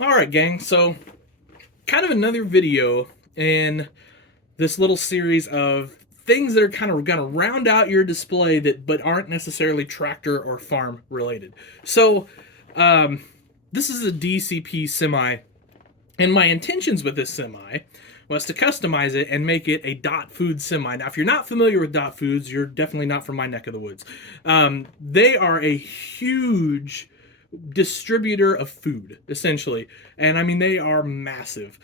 Alright, gang, so kind of another video in this little series of things that are kind of going to round out your display that but aren't necessarily tractor or farm related. So, this is a DCP semi, and my intentions with this semi was to customize it and make it a dot food semi. Now, if you're not familiar with dot foods, you're definitely not from my neck of the woods. They are a huge distributor of food, essentially. And I mean, they are massive,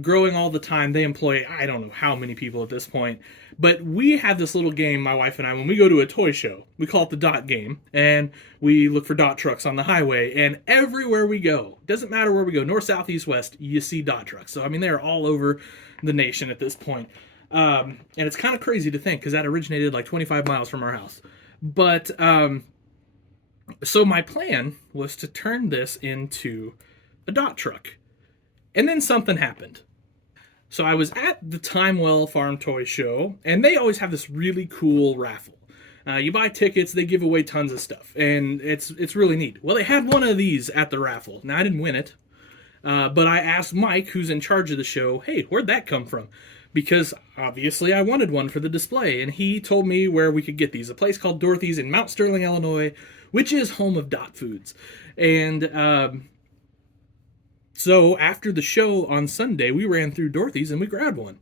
growing all the time. They employ, I don't know how many people at this point. But we have this little game, my wife and I, when we go to a toy show. We call it the dot game. And we look for dot trucks on the highway. And everywhere we go, doesn't matter where we go, north, south, east, west, you see dot trucks. So, I mean, they're all over the nation at this point. And it's kind of crazy to think, because that originated like 25 miles from our house. But, so my plan was to turn this into a dot truck. And then something happened. So I was at the Timewell Farm Toy Show, and they always have this really cool raffle. You buy tickets, they give away tons of stuff, and it's really neat. Well, they had one of these at the raffle. Now, I didn't win it, but I asked Mike, who's in charge of the show, hey, where'd that come from? Because obviously I wanted one for the display, and he told me where we could get these. A place called Dorothy's in Mount Sterling, Illinois, which is home of dot foods. And so after the show on Sunday, we ran through Dorothy's and we grabbed one.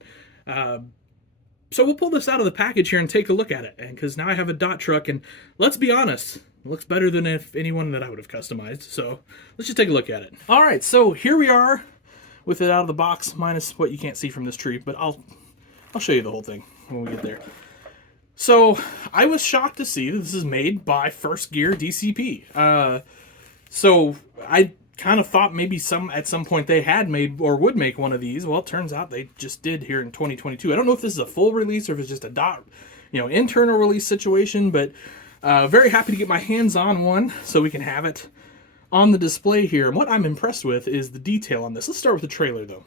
So we'll pull this out of the package here and take a look at it. And because now I have a dot truck, and let's be honest, it looks better than if anyone that I would have customized. So let's just take a look at it. All right, so here we are with it out of the box, minus what you can't see from this tree, but I'll show you the whole thing when we get there. So I was shocked to see that this is made by First Gear DCP. So I kind of thought maybe at some point they had made or would make one of these. Well, it turns out they just did here in 2022. I don't know if this is a full release or if it's just a dot, internal release situation, but very happy to get my hands on one so we can have it on the display here. And what I'm impressed with is the detail on this. Let's start with the trailer though.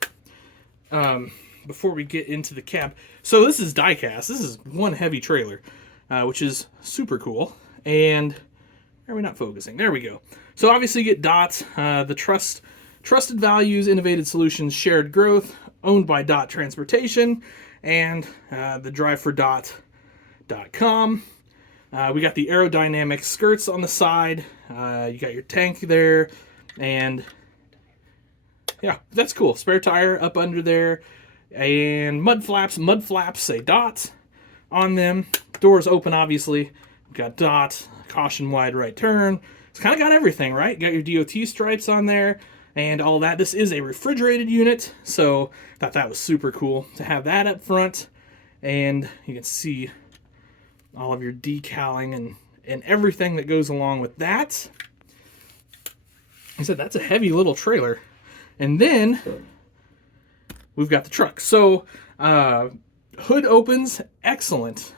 Before we get into the cab. So this is Diecast. This is one heavy trailer, which is super cool. And are we not focusing? There we go. So obviously you get DOT, the trusted values, innovative solutions, shared growth, owned by DOT Transportation, and the driveForDOT.com. We got the aerodynamic skirts on the side. You got your tank there, and yeah, that's cool. Spare tire up under there. And mud flaps say DOT on them. Doors open, obviously. We've got DOT, caution wide right turn. It's kind of got everything, right? Got your DOT stripes on there and all that. This is a refrigerated unit, so I thought that was super cool to have that up front. And you can see all of your decaling and everything that goes along with that. I said that's a heavy little trailer. And then we've got the truck. So, hood opens, excellent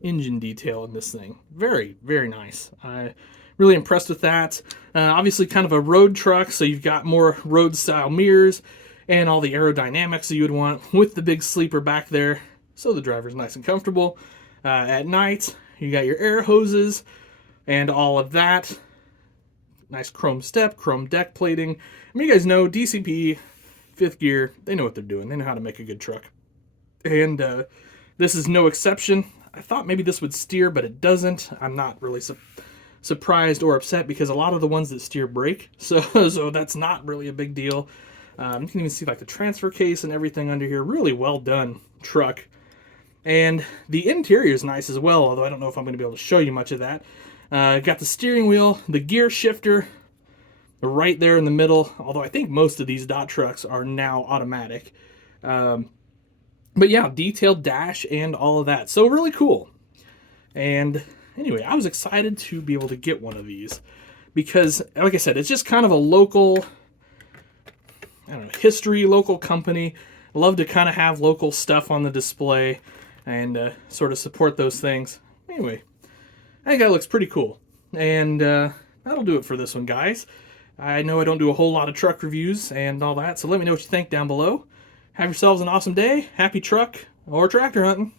engine detail in this thing. Very, very nice. Really impressed with that. Obviously kind of a road truck, so you've got more road-style mirrors and all the aerodynamics that you would want with the big sleeper back there, so the driver's nice and comfortable. At night, you got your air hoses and all of that. Nice chrome step, chrome deck plating. I mean, you guys know DCP, Fifth Gear, they know what they're doing. They know how to make a good truck. And this is no exception. I thought maybe this would steer, but it doesn't. I'm not really surprised or upset because a lot of the ones that steer break. So that's not really a big deal. You can even see like the transfer case and everything under here. Really well done truck. And the interior is nice as well, although I don't know if I'm going to be able to show you much of that. Got the steering wheel, the gear shifter, right there in the middle, although I think most of these dot trucks are now automatic. But yeah, detailed dash and all of that. So really cool. And anyway, I was excited to be able to get one of these because, like I said, it's just kind of a local, I don't know, history, local company. Love to kind of have local stuff on the display and sort of support those things. Anyway, I think that looks pretty cool. And that'll do it for this one, guys. I know I don't do a whole lot of truck reviews and all that, so let me know what you think down below. Have yourselves an awesome day. Happy truck or tractor hunting.